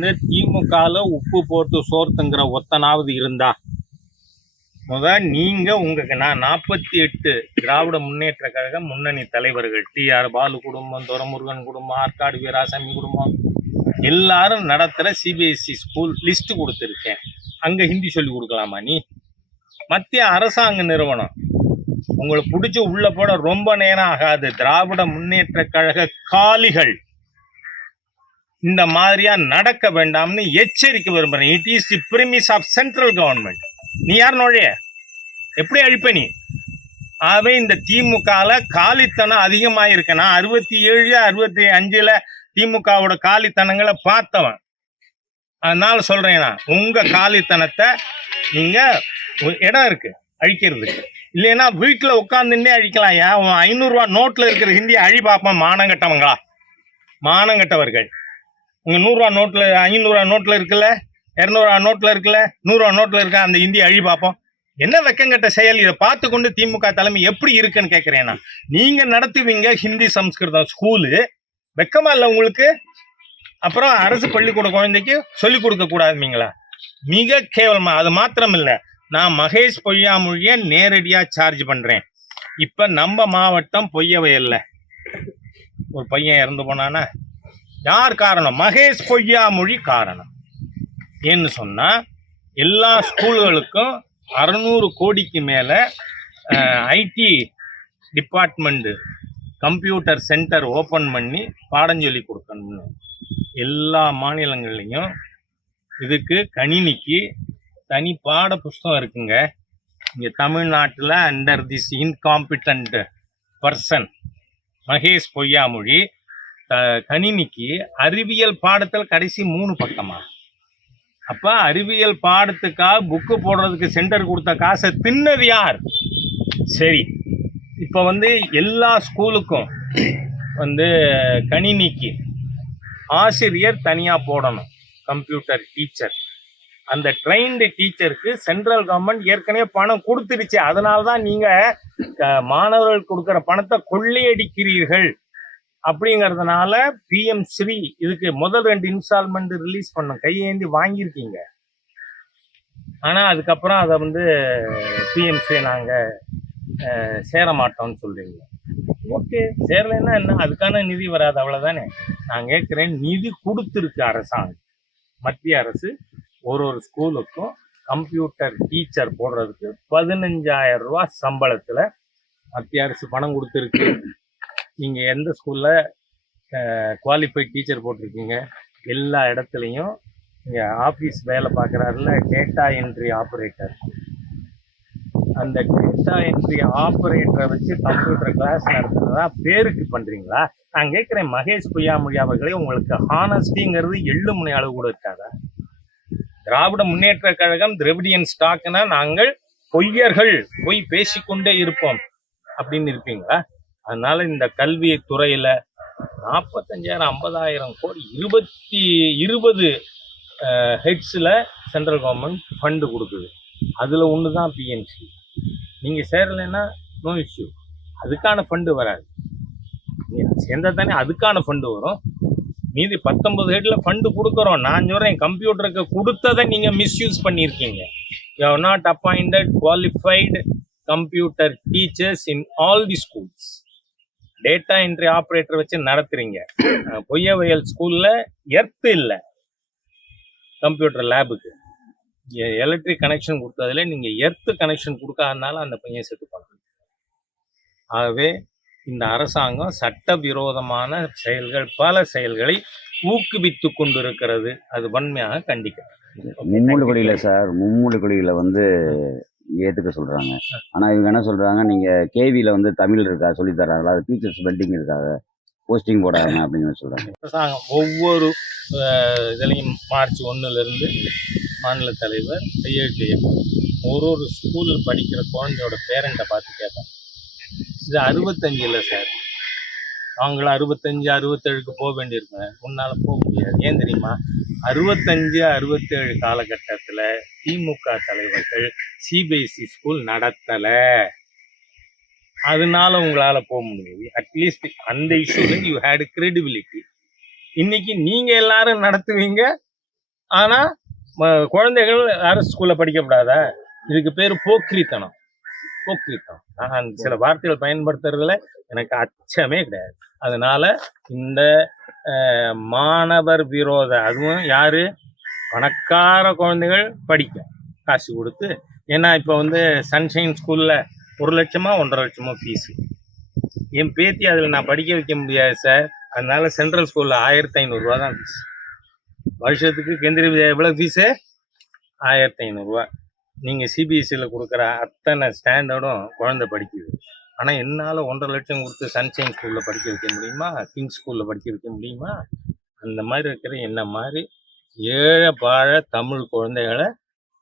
திமுகல உப்பு போட்டு சோர்த்துங்கிற ஒத்தனாவது இருந்தா நீங்க நான் 48 திராவிட முன்னேற்ற கழக முன்னணி தலைவர்கள் டிஆர் பாலு குடும்பம், துரைமுருகன் குடும்பம், ஆற்காடு வீராசாமி குடும்பம் எல்லாரும் நடத்துற சிபிஎஸ்இ ஸ்கூல் லிஸ்ட் கொடுத்துருக்கேன். அங்க ஹிந்தி சொல்லி கொடுக்கலாமா? நீ மத்திய அரசாங்க நிறுவனம் உங்களுக்கு பிடிச்சி உள்ள போட ரொம்ப நேரம் ஆகாது. திராவிட முன்னேற்ற கழக காலிகள் இந்த மாதிரியா நடக்க வேண்டாம்னு எச்சரிக்கை விரும்புறேன். It is the premise of central government. நீ யார் நோழைய எப்படி அழிப்ப நீ? ஆகவே இந்த திமுகல காலித்தனம் அதிகமாயிருக்கு. நான் 67 65 திமுகவோட காலித்தனங்களை பார்த்தவன். அதனால சொல்றேன், நான் உங்க காலித்தனத்தை நீங்க இடம் இருக்கு அழிக்கிறதுக்கு. இல்லைன்னா வீட்டுல உட்காந்துட்டே அழிக்கலாம். ஏன் 500 ரூபா நோட்ல இருக்கிற ஹிந்தியை அழி பார்ப்போம். மானங்கட்டவங்களா, மானங்கட்டவர்கள். உங்க 100 ரூபா நோட்ல 500 ரூபா நோட்ல இருக்குல்ல, 200 ரூபா நோட்ல இருக்குல்ல, 100 ரூபா நோட்ல இருக்க அந்த ஹிந்தி அழி பார்ப்போம். என்ன வெக்கங்கட்ட செயல்? இதை பார்த்து கொண்டு திமுக தலைமை எப்படி இருக்குன்னு கேட்கிறேன்னா, நீங்க நடத்துவீங்க ஹிந்தி சம்ஸ்கிருதம் ஸ்கூலு, வெக்கமா இல்லை உங்களுக்கு? அப்புறம் அரசு பள்ளிக்கூட குழந்தைக்கு சொல்லிக் கொடுக்க கூடாதுங்களா? மிக கேவலமா. அது மாத்திரம் இல்லை, நான் மகேஷ் பொய்யாமொழியை நேரடியா சார்ஜ் பண்றேன். இப்ப நம்ம மாவட்டம் பொய்யவயல்ல ஒரு பையன் இறந்து போனானா, யார் காரணம்? மகேஷ் பொய்யாமொழி காரணம். ஏன்னு சொன்னா, எல்லா ஸ்கூல்களுக்கும் 600 கோடிக்கு மேல IT department computer centre open பண்ணி பாடம் சொல்லி கொடுக்கணும்னு எல்லா மாநிலங்கள்லையும் இதுக்கு கணினிக்கு தனி பாட புஸ்தகம் இருக்குங்க. இங்க தமிழ்நாட்டில் under this incompetent person Mahesh Poyyamozhi கணினிக்கு அறிவியல் பாடத்தில் கடைசி 3 பக்கமா? அப்ப அறிவியல் பாடத்துக்காக புக்கு போடுறதுக்கு சென்டர் கொடுத்த காசை தின்னது யார்? சரி, இப்ப எல்லா ஸ்கூலுக்கும் கணினிக்கு ஆசிரியர் தனியா போடணும், கம்ப்யூட்டர் டீச்சர். அந்த ட்ரெயின்டு டீச்சருக்கு சென்ட்ரல் கவர்மெண்ட் ஏற்கனவே பணம் கொடுத்துருச்சு. அதனால்தான் நீங்க மாணவர்கள் கொடுக்குற பணத்தை கொள்ளையடிக்கிறீர்கள். அப்படிங்கிறதுனால பிஎம் ஸ்ரீ இதுக்கு முதல் 2 இன்ஸ்டால்மெண்ட் ரிலீஸ் பண்ணும், கையேந்தி வாங்கியிருக்கீங்க. ஆனா அதுக்கப்புறம் அதை பிஎம் ஸ்ரீ நாங்க சேர மாட்டோம்னு சொல்றீங்க. ஓகே, சேரலைன்னா என்ன? அதுக்கான நிதி வராது, அவ்வளவுதானே. நான் கேட்கிறேன், நிதி கொடுத்துருக்கு அரசாங்கம். மத்திய அரசு ஒரு ஸ்கூலுக்கும் கம்ப்யூட்டர் டீச்சர் போடுறதுக்கு 15,000 ரூபாய் சம்பளத்துல மத்திய அரசு பணம் கொடுத்துருக்கு. நீங்க எந்த ஸ்கூல்ல குவாலிஃபைட் டீச்சர் போட்டிருக்கீங்க? எல்லா இடத்துலையும் இங்க ஆபீஸ் வேலை பார்க்குறாருல, டேட்டா என்ட்ரி ஆப்ரேட்டர். அந்த டேட்டா என்ட்ரி ஆப்ரேட்டரை வச்சு கம்ப்யூட்டர் கிளாஸ் நடத்துறதா பேருக்கு பண்றீங்களா? நான் கேட்கிறேன், மகேஷ் பொய்யாமொழி அவர்களே, உங்களுக்கு ஹானஸ்டிங்கிறது எள்ளு முனை அளவு கூட இருக்காதா? திராவிட முன்னேற்ற கழகம் திராவிடியன் ஸ்டாக்னா நாங்கள் பொய்யர்கள், பொய் பேசிக்கொண்டே இருப்போம் அப்படின்னு இருப்பீங்களா? அதனால இந்த கல்வி துறையில 45,000 50,000 கோடி 20 ஹெட்ஸில் சென்ட்ரல் கவர்மெண்ட் ஃபண்டு கொடுக்குது. அதில் ஒன்று தான் பிஎம்சி. நீங்கள் சேரலைன்னா நோ இஷ்யூ, அதுக்கான ஃபண்டு வராது. நீங்கள் சேர்ந்தா தானே அதுக்கான ஃபண்டு வரும். மீதி 19 ஹெட்டில் ஃபண்டு கொடுக்குறோம். நான் சொல்கிறேன், கம்ப்யூட்டருக்கு கொடுத்ததை நீங்கள் மிஸ்யூஸ் பண்ணியிருக்கீங்க. You have not appointed qualified computer teachers in all the schools. Data entry operator வச்சு நடத்துறீங்க. பொய்யவயல் ஸ்கூல்ல எர்த்து இல்லை, கம்ப்யூட்டர் லேபுக்கு எலக்ட்ரிக் கனெக்ஷன் கொடுத்ததுல நீங்க எர்த்து கனெக்ஷன் கொடுக்காதனால அந்த பையன் செத்து போனாங்க. ஆகவே இந்த அரசாங்கம் சட்டவிரோதமான செயல்கள், பல செயல்களை ஊக்குவித்து கொண்டிருக்கிறது. அது வன்மையாக கண்டிக்கிறது. மும்மொழி கொள்கையில சார், மும்மொழி கொள்கையில ஏற்றுக்க சொல்கிறாங்க. ஆனால் இவங்க என்ன சொல்கிறாங்க, நீங்கள் கேவியில் தமிழ் இருக்கா சொல்லி தர்றாங்களா, அது டீச்சர்ஸ் பெல்டிங் இருக்காங்க, போஸ்டிங் போடாங்க அப்படின்னு சொல்கிறாங்க. அரசாங்கம் ஒவ்வொரு இதுலையும் March 1 மாநில தலைவர் கையெழுத்து இயக்கம் ஒரு ஸ்கூலில் படிக்கிற குழந்தையோட பேரண்ட்டை பார்த்து கேட்பாங்க. இது 65 இல்லை சார், அவங்கள 65 67க்கு போக வேண்டியிருக்காங்க. உன்னால போக முடியாது. ஏன் தெரியுமா? 65 67 காலகட்டத்தில் திமுக தலைவர்கள் சிபிஎஸ்இ ஸ்கூல் நடத்தலை. அதனால உங்களால போக முடியாது. அட்லீஸ்ட் அந்த இஷ்யூல யூ ஹேட் கிரெடிபிலிட்டி. இன்னைக்கு நீங்க எல்லாரும் நடத்துவீங்க, ஆனால் குழந்தைகள் அரசு ஸ்கூலில் படிக்கப்படாதா? இதுக்கு பேர் போக்கிரித்தனம். நான் சில வார்த்தைகள் பயன்படுத்துறதுல எனக்கு அச்சமே கிடையாது. அதனால இந்த மாணவர் விரோத, அதுவும் யாரு, பணக்கார குழந்தைகள் படிக்க காசு கொடுத்து. ஏன்னா இப்போ வந்து சன்ஷைன் ஸ்கூலில் 1 லட்சமா 1.5 லட்சமோ ஃபீஸு. என் பேத்தி அதில் நான் படிக்க வைக்க முடியாது சார். அதனால சென்ட்ரல் ஸ்கூலில் 1500 ரூபா தான் ஃபீஸ். வருஷத்துக்கு கேந்திரிய வித்யாலயா எவ்வளோ ஃபீஸு? 1500 ரூபா. நீங்கள் சிபிஎஸ்சியில் கொடுக்குற அத்தனை ஸ்டாண்டர்டும் குழந்தை படிக்குது. ஆனால் என்னால் 1.5 லட்சம் கொடுத்து சன்ஷைன் ஸ்கூலில் படிக்க வைக்க முடியுமா? கிங்ஸ் ஸ்கூலில் படிக்க வைக்க முடியுமா? அந்த மாதிரி இருக்கிற என்ன மாதிரி ஏழை பாழ தமிழ் குழந்தைகளை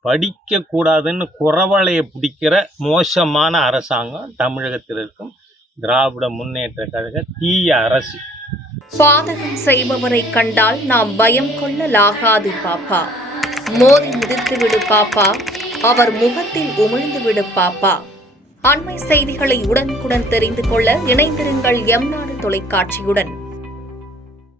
படிக்கக்கூடாதுன்னு குறவலையை பிடிக்கிற மோசமான அரசாங்கம் தமிழகத்தில் இருக்கும் திராவிட முன்னேற்ற கழக தீய அரசு. பாதகம் செய்பவரை கண்டால் நாம் பயம் கொள்ளலாகாது பாப்பா. மோதி மிதித்து விடு பாப்பா, அவர் முகத்தில் உமிழ்ந்து விடு பாப்பா. அண்மை செய்திகளை உடனுக்குடன் தெரிந்து கொள்ள இணைந்திருங்கள் எம் நாடு தொலைக்காட்சியுடன்.